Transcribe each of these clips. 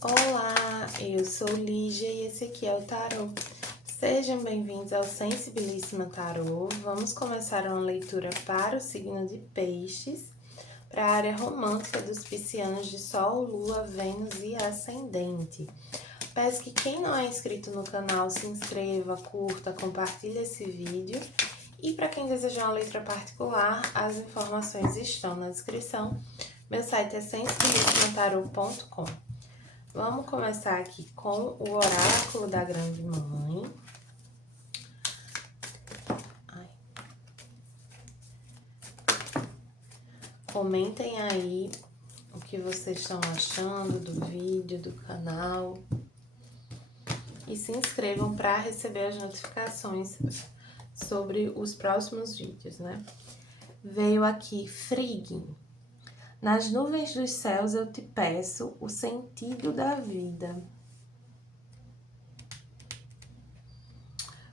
Olá, eu sou Lígia e esse aqui é o Tarô. Sejam bem-vindos ao Sensibilíssima Tarô. Vamos começar uma leitura para o signo de Peixes, para a área romântica dos piscianos de Sol, Lua, Vênus e Ascendente. Peço que quem não é inscrito no canal se inscreva, curta, compartilhe esse vídeo. E para quem desejar uma letra particular, as informações estão na descrição. Meu site é sensibilissimataroT.com. Vamos começar aqui com o oráculo da Grande Mãe. Comentem aí o que vocês estão achando do vídeo, do canal. E se inscrevam para receber as notificações sobre os próximos vídeos, né? Veio aqui Frigg. Nas nuvens dos céus eu te peço o sentido da vida.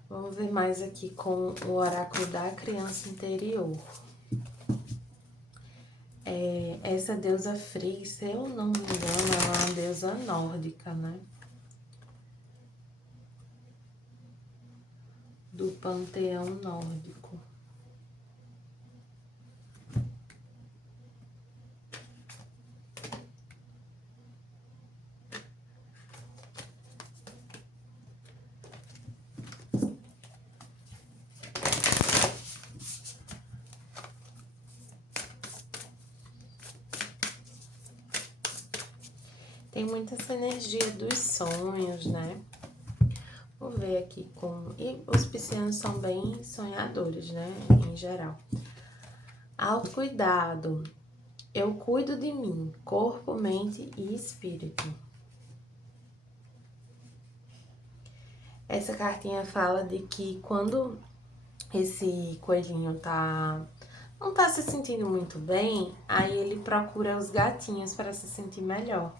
Vamos ver mais aqui com o oráculo da criança interior. Essa deusa Frigg, se eu não me engano, ela é uma deusa nórdica, né? Do panteão nórdico. Tem muita essa energia dos sonhos, né? Vou ver aqui com... E os piscianos são bem sonhadores, né? Em geral. Autocuidado. Eu cuido de mim, corpo, mente e espírito. Essa cartinha fala de que quando esse coelhinho não tá se sentindo muito bem, aí ele procura os gatinhos para se sentir melhor.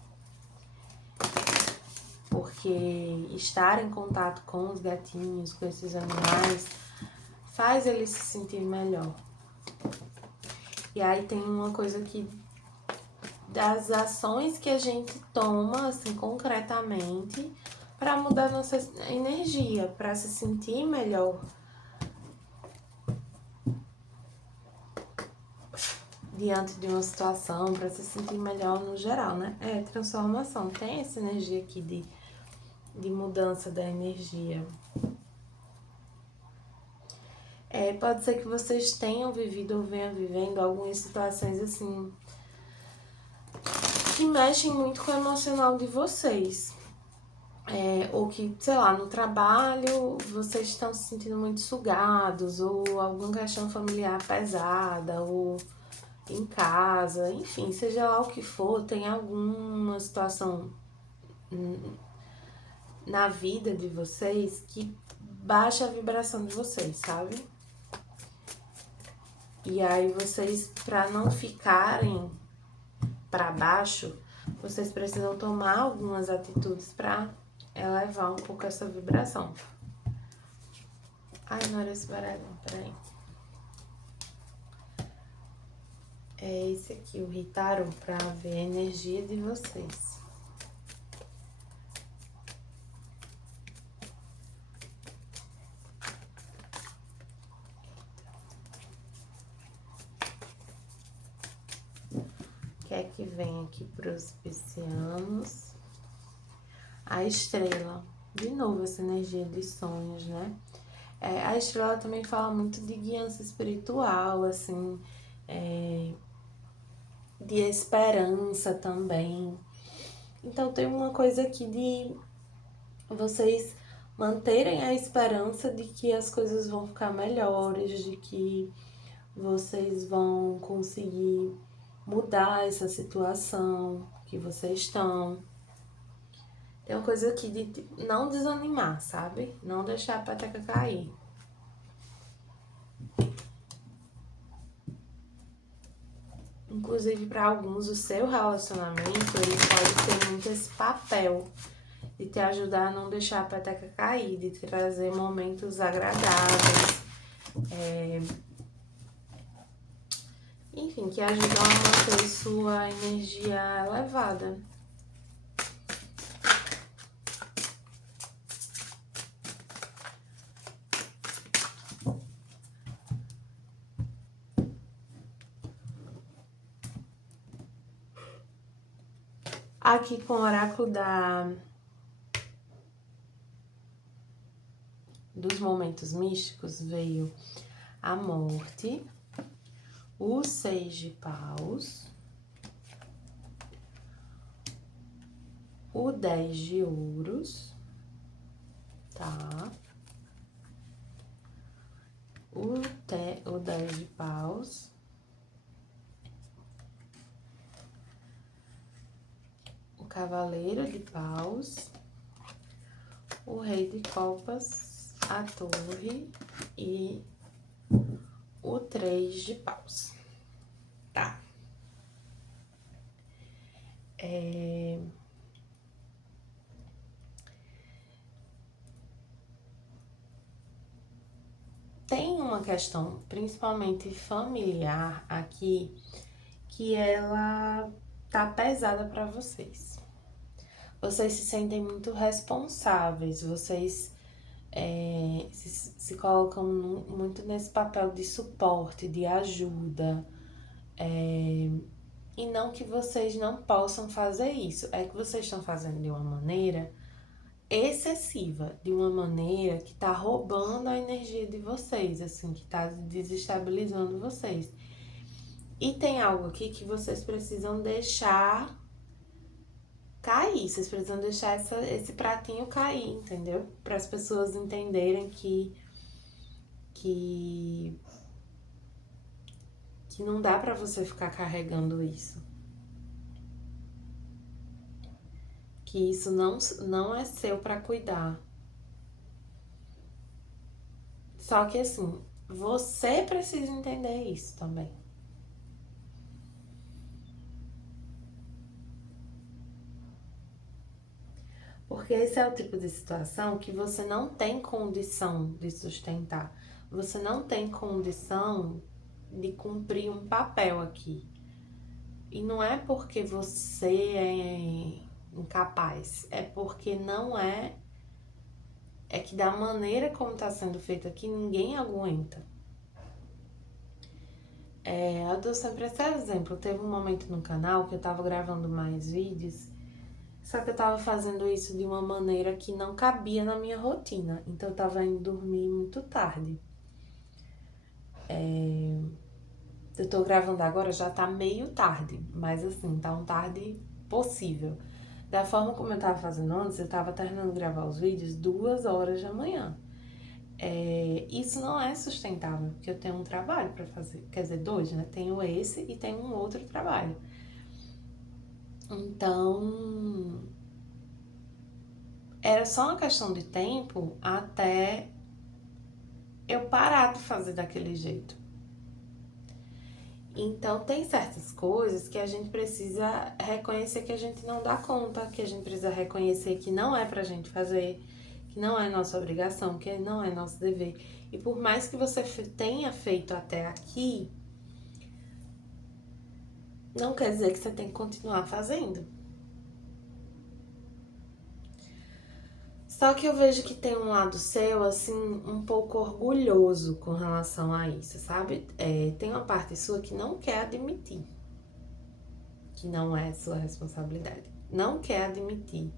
Porque estar em contato com os gatinhos, com esses animais, faz ele se sentir melhor. E aí tem uma coisa aqui das ações que a gente toma, assim, concretamente, para mudar nossa energia, para se sentir melhor. Diante de uma situação, para se sentir melhor no geral, né? É transformação, tem essa energia aqui de mudança da energia. Pode ser que vocês tenham vivido ou venham vivendo algumas situações assim que mexem muito com o emocional de vocês. Ou que, sei lá, no trabalho vocês estão se sentindo muito sugados, ou alguma questão familiar pesada, ou em casa, enfim, seja lá o que for, tem alguma situação na vida de vocês que baixa a vibração de vocês, sabe? E aí vocês, para não ficarem para baixo, vocês precisam tomar algumas atitudes para elevar um pouco essa vibração. Ai, não era esse baralho, peraí. É esse aqui, o Ritarô, para ver a energia de vocês. O que é que vem aqui para os piscianos? A estrela. De novo, essa energia de sonhos, né? A estrela também fala muito de guiança espiritual, assim, de esperança também. Então, tem uma coisa aqui de vocês manterem a esperança de que as coisas vão ficar melhores, de que vocês vão conseguir mudar essa situação que vocês estão. Tem uma coisa aqui de não desanimar, sabe? Não deixar a peteca cair. Inclusive, para alguns, o seu relacionamento, ele pode ter muito esse papel de te ajudar a não deixar a peteca cair, de trazer momentos agradáveis, enfim, que ajudam a manter sua energia elevada. Aqui com o oráculo dos momentos místicos veio a morte, o 6 de paus, o 10 de ouros, tá? O 10 de paus, o cavaleiro de paus, o rei de copas, a torre e o 3 de paus, tá? Tem uma questão, principalmente familiar aqui, que ela tá pesada para vocês. Vocês se sentem muito responsáveis, vocês se colocam muito nesse papel de suporte, de ajuda. E não que vocês não possam fazer isso, é que vocês estão fazendo de uma maneira excessiva, de uma maneira que tá roubando a energia de vocês, assim, que tá desestabilizando vocês. E tem algo aqui que vocês precisam deixar cair, vocês precisam deixar esse pratinho cair, entendeu? Para as pessoas entenderem que não dá para você ficar carregando isso. Que isso não é seu para cuidar. Só que assim, você precisa entender isso também. Porque esse é o tipo de situação que você não tem condição de sustentar. Você não tem condição de cumprir um papel aqui. E não é porque você é incapaz, é porque não é. É que da maneira como está sendo feito aqui, ninguém aguenta. Eu dou sempre esse exemplo. Teve um momento no canal que eu tava gravando mais vídeos, só que eu tava fazendo isso de uma maneira que não cabia na minha rotina. Então eu tava indo dormir muito tarde. Eu tô gravando agora, já tá meio tarde, mas assim, tá um tarde possível. Da forma como eu tava fazendo antes, eu tava terminando de gravar os vídeos 2 horas da manhã. Isso não é sustentável, porque eu tenho um trabalho pra fazer. Quer dizer, dois, né? Tenho esse e tenho um outro trabalho. Então, era só uma questão de tempo até eu parar de fazer daquele jeito. Então, tem certas coisas que a gente precisa reconhecer que a gente não dá conta, que a gente precisa reconhecer que não é pra gente fazer, que não é nossa obrigação, que não é nosso dever. E por mais que você tenha feito até aqui, não quer dizer que você tem que continuar fazendo. Só que eu vejo que tem um lado seu, assim, um pouco orgulhoso com relação a isso, sabe? Tem uma parte sua que não quer admitir que não é sua responsabilidade. Não quer admitir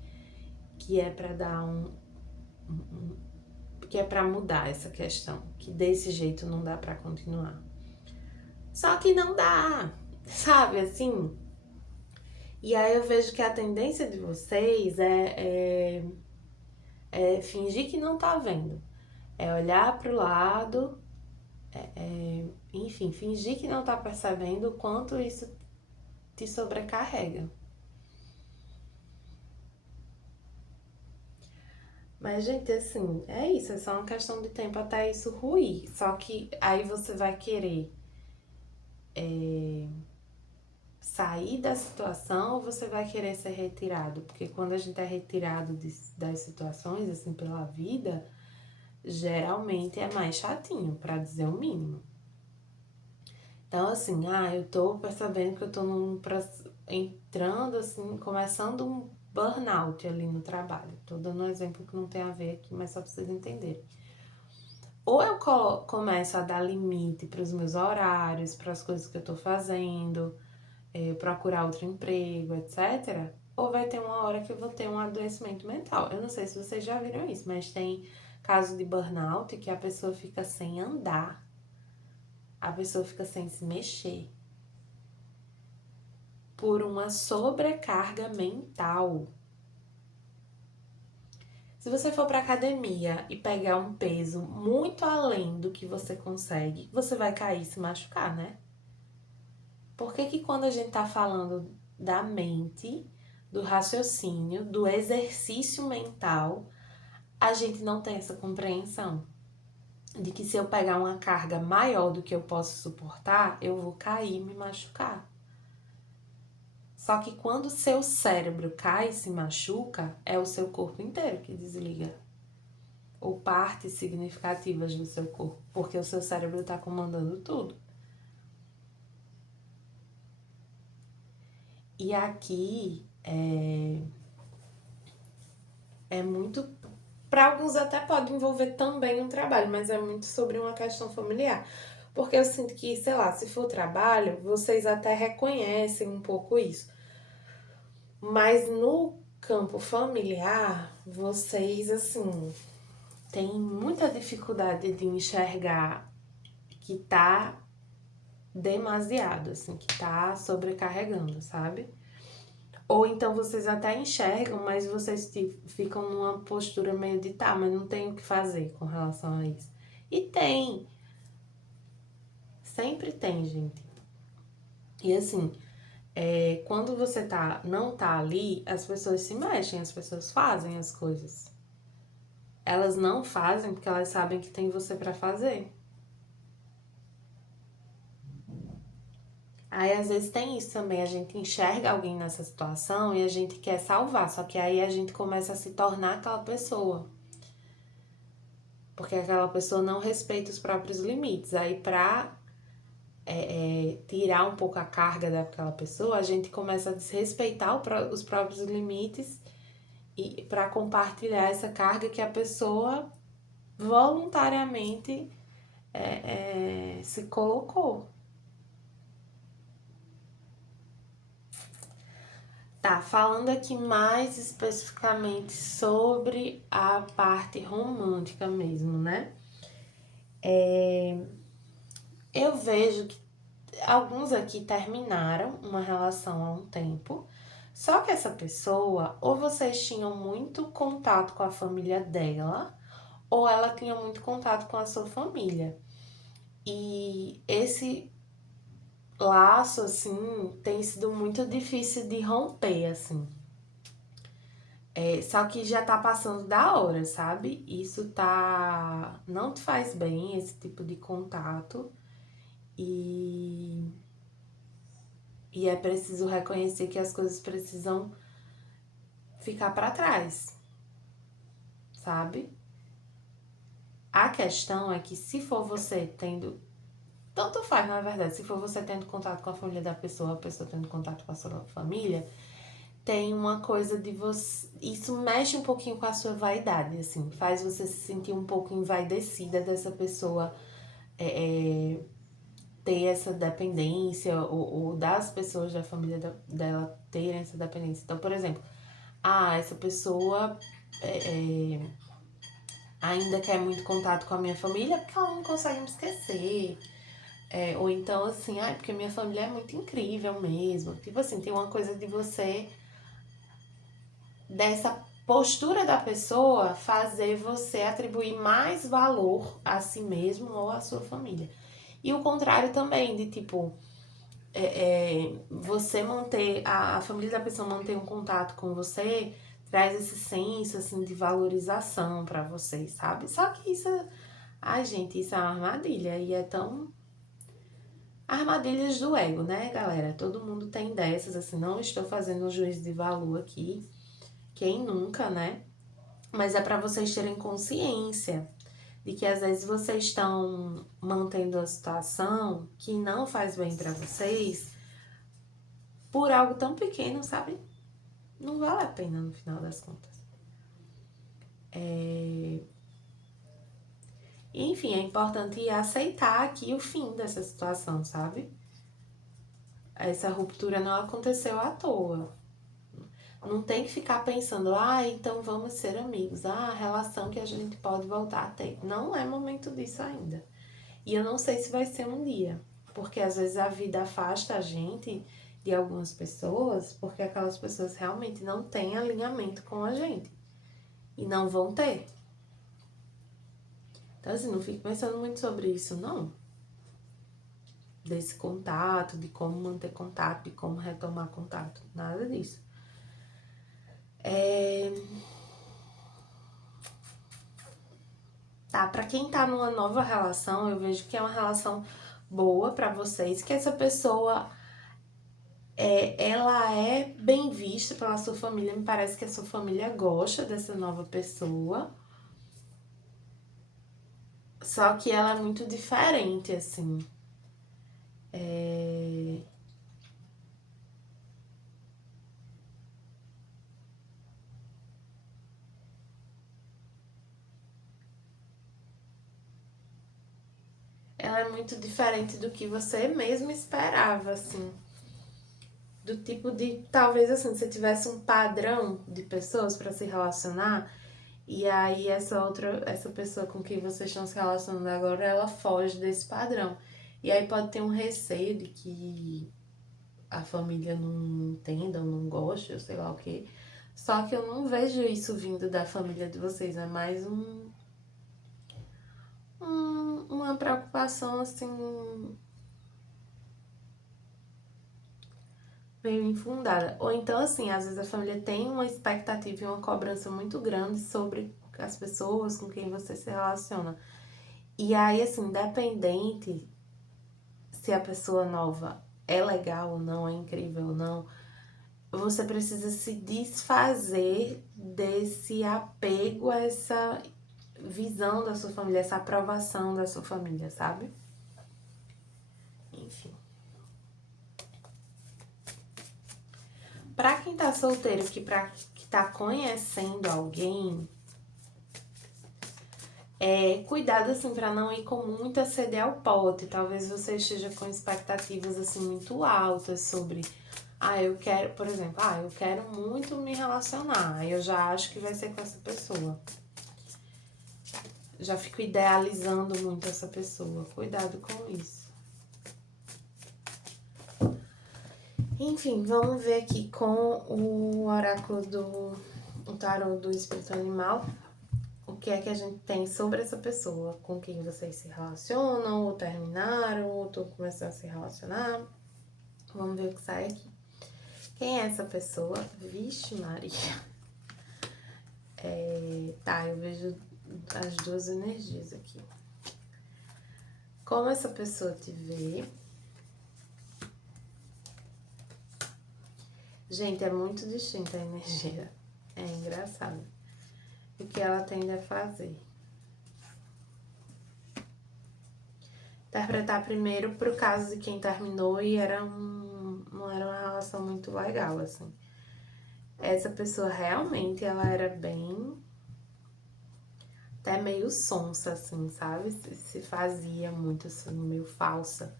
que é pra dar que é pra mudar essa questão, que desse jeito não dá pra continuar. Só que não dá, sabe, assim? E aí eu vejo que a tendência de vocês é fingir que não tá vendo. É olhar pro lado, enfim, fingir que não tá percebendo o quanto isso te sobrecarrega. Mas, gente, assim, é isso, é só uma questão de tempo até isso ruir. Só que aí você vai querer sair da situação ou você vai querer ser retirado? Porque quando a gente é retirado das situações, assim, pela vida, geralmente é mais chatinho, pra dizer o mínimo. Então, assim, eu tô percebendo que eu tô entrando, assim, começando um burnout ali no trabalho. Tô dando um exemplo que não tem a ver aqui, mas só pra vocês entenderem. Ou eu começo a dar limite para os meus horários, para as coisas que eu tô fazendo, procurar outro emprego, etc. ou vai ter uma hora que eu vou ter um adoecimento mental. Eu não sei se vocês já viram isso, mas tem caso de burnout que a pessoa fica sem andar, a pessoa fica sem se mexer, por uma sobrecarga mental. Se você for para academia e pegar um peso muito além do que você consegue, você vai cair e se machucar, né? Por que que quando a gente tá falando da mente, do raciocínio, do exercício mental, a gente não tem essa compreensão de que se eu pegar uma carga maior do que eu posso suportar, eu vou cair e me machucar? Só que quando o seu cérebro cai e se machuca, é o seu corpo inteiro que desliga. Ou partes significativas do seu corpo, porque o seu cérebro está comandando tudo. E aqui é muito... Para alguns até pode envolver também um trabalho, mas é muito sobre uma questão familiar. Porque eu sinto que, sei lá, se for trabalho, vocês até reconhecem um pouco isso. Mas no campo familiar, vocês, assim, têm muita dificuldade de enxergar que tá demasiado, assim, que tá sobrecarregando, sabe? Ou então vocês até enxergam, mas vocês ficam numa postura meio de tá, mas não tem o que fazer com relação a isso. E tem. Sempre tem, gente. E assim, quando você não tá ali, as pessoas se mexem, as pessoas fazem as coisas. Elas não fazem porque elas sabem que tem você pra fazer. Aí às vezes tem isso também, a gente enxerga alguém nessa situação e a gente quer salvar, só que aí a gente começa a se tornar aquela pessoa. Porque aquela pessoa não respeita os próprios limites. Aí pra tirar um pouco a carga daquela pessoa, a gente começa a desrespeitar os próprios limites e para compartilhar essa carga que a pessoa voluntariamente se colocou. Tá, falando aqui mais especificamente sobre a parte romântica mesmo, né? Eu vejo que alguns aqui terminaram uma relação há um tempo, só que essa pessoa, ou vocês tinham muito contato com a família dela, ou ela tinha muito contato com a sua família. E esse laço, assim, tem sido muito difícil de romper, assim. Só que já tá passando da hora, sabe? Isso tá... não te faz bem, esse tipo de contato. E é preciso reconhecer que as coisas precisam ficar para trás, sabe? A questão é que se for você tendo... tanto faz, na verdade, se for você tendo contato com a família da pessoa, a pessoa tendo contato com a sua família, tem uma coisa de você... isso mexe um pouquinho com a sua vaidade, assim. Faz você se sentir um pouco envaidecida dessa pessoa ter essa dependência, ou das pessoas da família dela terem essa dependência. Então, por exemplo, essa pessoa ainda quer muito contato com a minha família porque ela não consegue me esquecer. Ou então, assim, porque minha família é muito incrível mesmo. Tipo assim, tem uma coisa de você, dessa postura da pessoa, fazer você atribuir mais valor a si mesmo ou à sua família. E o contrário também, de tipo, você manter, a família da pessoa manter um contato com você, traz esse senso, assim, de valorização pra vocês, sabe? Só que isso, gente, isso é uma armadilha e é tão... armadilhas do ego, né, galera? Todo mundo tem dessas, assim, não estou fazendo um juízo de valor aqui, quem nunca, né? Mas é pra vocês terem consciência de que às vezes vocês estão mantendo a situação que não faz bem pra vocês por algo tão pequeno, sabe? Não vale a pena no final das contas. Enfim, é importante aceitar aqui o fim dessa situação, sabe? Essa ruptura não aconteceu à toa. Não tem que ficar pensando, então vamos ser amigos. A relação que a gente pode voltar a ter. Não é momento disso ainda. E eu não sei se vai ser um dia. Porque às vezes a vida afasta a gente de algumas pessoas, porque aquelas pessoas realmente não têm alinhamento com a gente. E não vão ter. Então, assim, não fique pensando muito sobre isso, não. Desse contato, de como manter contato, de como retomar contato. Nada disso. Tá, pra quem tá numa nova relação, eu vejo que é uma relação boa pra vocês, que essa pessoa ela é bem vista pela sua família, me parece que a sua família gosta dessa nova pessoa. Só que ela é muito diferente, assim. Ela é muito diferente do que você mesmo esperava, assim. Do tipo de, talvez assim, você tivesse um padrão de pessoas pra se relacionar, e aí essa pessoa com quem vocês estão se relacionando agora, ela foge desse padrão. E aí pode ter um receio de que a família não entenda ou não goste, ou sei lá o quê. Só que eu não vejo isso vindo da família de vocês, é mais uma preocupação assim meio infundada. Ou então, assim, às vezes a família tem uma expectativa e uma cobrança muito grande sobre as pessoas com quem você se relaciona. E aí, assim, independente se a pessoa nova é legal ou não, é incrível ou não, você precisa se desfazer desse apego a essa visão da sua família, essa aprovação da sua família, sabe? Enfim. Pra quem tá solteiro, que tá conhecendo alguém, cuidado assim pra não ir com muita sede ao pote. Talvez você esteja com expectativas assim muito altas sobre, eu quero, por exemplo, eu quero muito me relacionar. Aí eu já acho que vai ser com essa pessoa. Já fico idealizando muito essa pessoa. Cuidado com isso. Enfim, vamos ver aqui com o oráculo o tarô do espírito animal. O que é que a gente tem sobre essa pessoa, com quem vocês se relacionam, ou terminaram, ou estão começando a se relacionar. Vamos ver o que sai aqui. Quem é essa pessoa? Vixe Maria. Tá, eu vejo as duas energias aqui. Como essa pessoa te vê. Gente, é muito distinta a energia. É engraçado. O que ela tende a fazer. Interpretar primeiro pro caso de quem terminou e não era uma relação muito legal, assim. Essa pessoa realmente, ela era bem... até meio sonsa, assim, sabe? Se fazia muito, assim, meio falsa.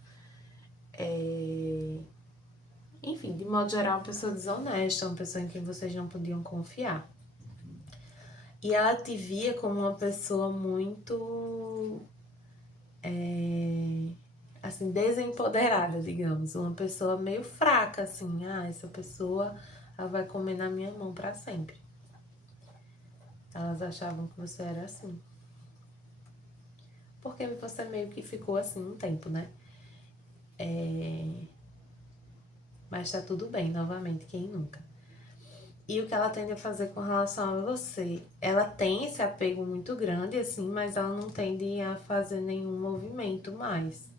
Enfim, de modo geral, uma pessoa desonesta, uma pessoa em quem vocês não podiam confiar. E ela te via como uma pessoa muito... assim, desempoderada, digamos. Uma pessoa meio fraca, assim. Essa pessoa, ela vai comer na minha mão pra sempre. Elas achavam que você era assim. Porque você meio que ficou assim um tempo, né? Mas tá tudo bem, novamente, quem nunca? E o que ela tende a fazer com relação a você? Ela tem esse apego muito grande, assim, mas ela não tende a fazer nenhum movimento mais.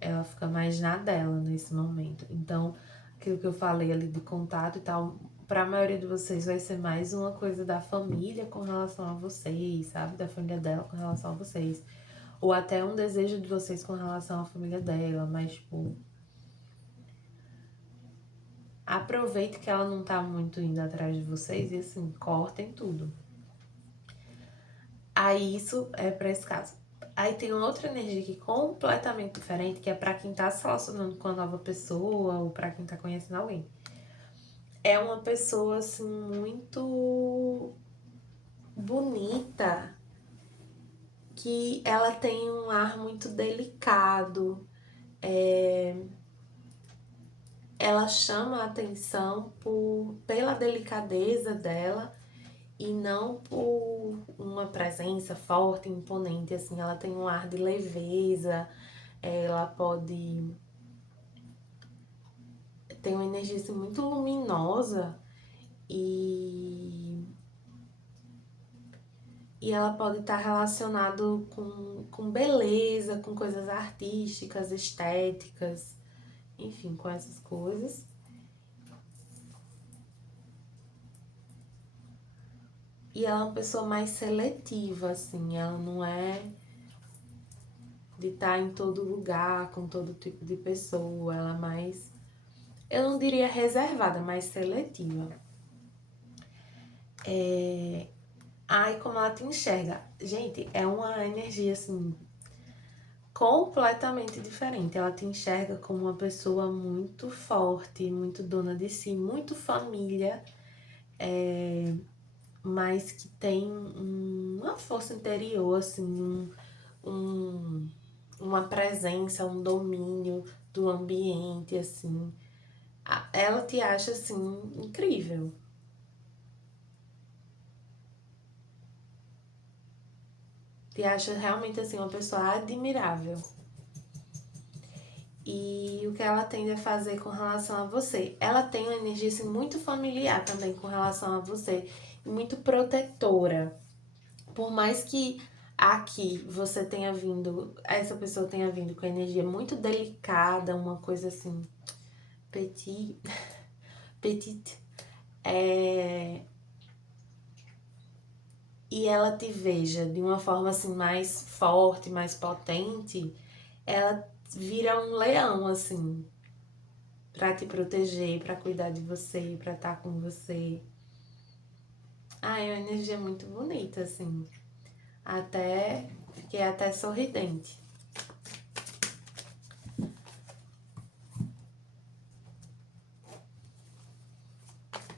Ela fica mais na dela nesse momento. Então, aquilo que eu falei ali de contato e tal, pra maioria de vocês vai ser mais uma coisa da família com relação a vocês, sabe? Da família dela com relação a vocês. Ou até um desejo de vocês com relação à família dela, mas, tipo... aproveite que ela não tá muito indo atrás de vocês e, assim, cortem tudo. Aí, isso é pra esse caso. Aí tem outra energia aqui completamente diferente, que é pra quem tá se relacionando com a nova pessoa ou pra quem tá conhecendo alguém. é uma pessoa, assim, muito bonita, que ela tem um ar muito delicado, ela chama a atenção pela delicadeza dela e não por uma presença forte, imponente, assim, ela tem um ar de leveza, ela pode ter uma energia assim, muito luminosa e ela pode estar relacionado com beleza, com coisas artísticas, estéticas, enfim, com essas coisas. E ela é uma pessoa mais seletiva, assim, ela não é de estar em todo lugar, com todo tipo de pessoa, ela é mais, eu não diria reservada, mas seletiva. Ai, como ela te enxerga. Gente, é uma energia, assim, completamente diferente. Ela te enxerga como uma pessoa muito forte, muito dona de si, muito família, mas que tem uma força interior, assim, uma presença, um domínio do ambiente, assim. Ela te acha, assim, incrível. Te acha realmente, assim, uma pessoa admirável. E o que ela tende a fazer com relação a você? Ela tem uma energia assim, muito familiar também com relação a você, e muito protetora. Por mais que aqui você tenha vindo, essa pessoa tenha vindo com energia muito delicada, uma coisa assim, petit, petite, e ela te veja de uma forma assim mais forte, mais potente, ela vira um leão assim, pra te proteger, pra cuidar de você, pra estar com você. Ah, é uma energia muito bonita, assim. Fiquei até sorridente.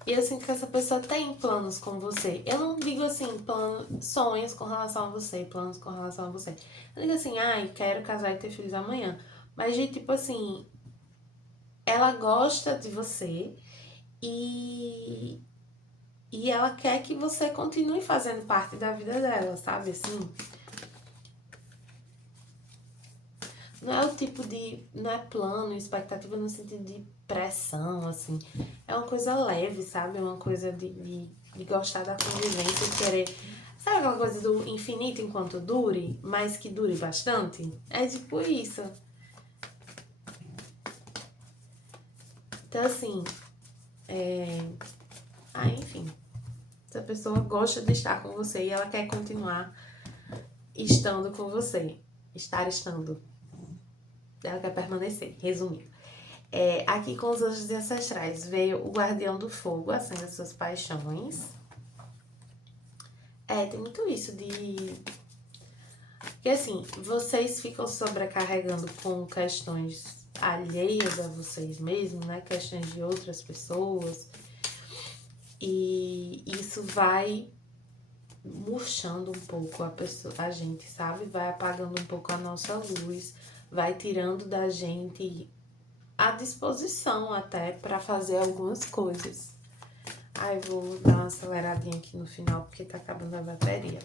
E eu sinto que essa pessoa tem planos com você. Eu não digo assim, sonhos com relação a você, planos com relação a você. Eu digo assim, ai, quero casar e ter filhos amanhã. Mas de tipo assim, ela gosta de você e, ela quer que você continue fazendo parte da vida dela, sabe? Assim, não é o tipo de. Não é plano, expectativa no sentido de pressão, assim. É uma coisa leve, sabe? É uma coisa de gostar da convivência e querer. Sabe aquela coisa do infinito enquanto dure, mas que dure bastante? É tipo isso. Então, assim. Enfim. Essa pessoa gosta de estar com você e ela quer continuar estando com você. Estando. Ela quer permanecer, resumindo. Aqui com os anjos ancestrais veio o guardião do fogo, acende as suas paixões. Tem muito isso de... Porque assim, vocês ficam sobrecarregando com questões alheias a vocês mesmos, né? Questões de outras pessoas. E isso vai murchando um pouco a gente, sabe? Vai apagando um pouco a nossa luz, vai tirando da gente a disposição até para fazer algumas coisas. Ai, vou dar uma aceleradinha aqui no final porque tá acabando a bateria.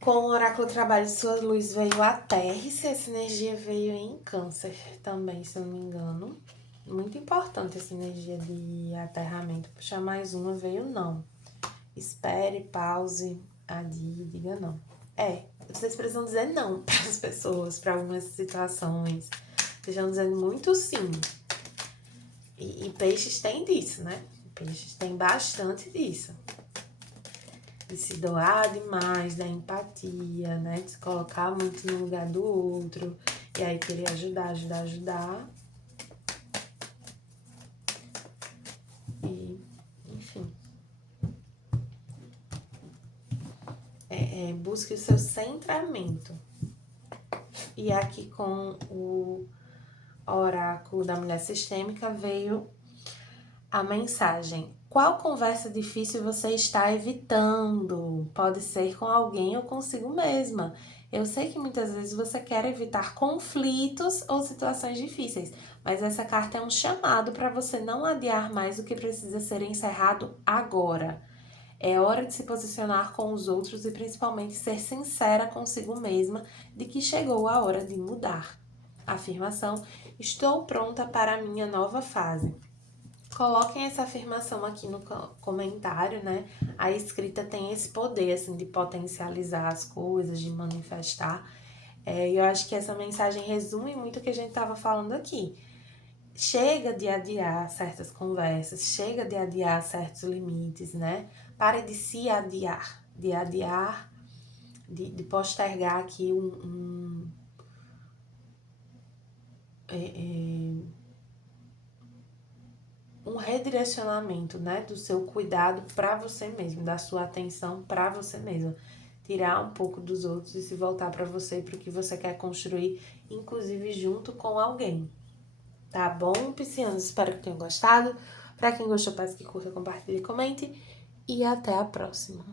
Com o oráculo trabalho, sua luz veio a Terra, essa energia veio em Câncer também, se eu não me engano. Muito importante essa energia de aterramento. Puxar mais uma, veio não. Espere, pause, adie, diga não. Vocês precisam dizer não para as pessoas, para algumas situações. Vocês estão dizendo muito sim. E peixes tem disso, né? Peixes tem bastante disso. De se doar demais, da empatia, né? De se colocar muito no lugar do outro. E aí querer ajudar. E, enfim. Busque o seu centramento. E aqui com oráculo da mulher sistêmica, veio a mensagem: qual conversa difícil você está evitando? Pode ser com alguém ou consigo mesma. Eu sei que muitas vezes você quer evitar conflitos ou situações difíceis, mas essa carta é um chamado para você não adiar mais o que precisa ser encerrado agora. É hora de se posicionar com os outros e principalmente ser sincera consigo mesma de que chegou a hora de mudar. Afirmação: estou pronta para a minha nova fase. Coloquem essa afirmação aqui no comentário, né? A escrita tem esse poder, assim, de potencializar as coisas, de manifestar. E eu acho que essa mensagem resume muito o que a gente estava falando aqui. Chega de adiar certas conversas, chega de adiar certos limites, né? Pare de se adiar, de postergar aqui um redirecionamento, né, do seu cuidado para você mesmo, da sua atenção para você mesmo. Tirar um pouco dos outros e se voltar para você, para o que você quer construir, inclusive junto com alguém. Tá bom, piscianos? Espero que tenham gostado. Para quem gostou, peço que curta, compartilhe e comente. E até a próxima.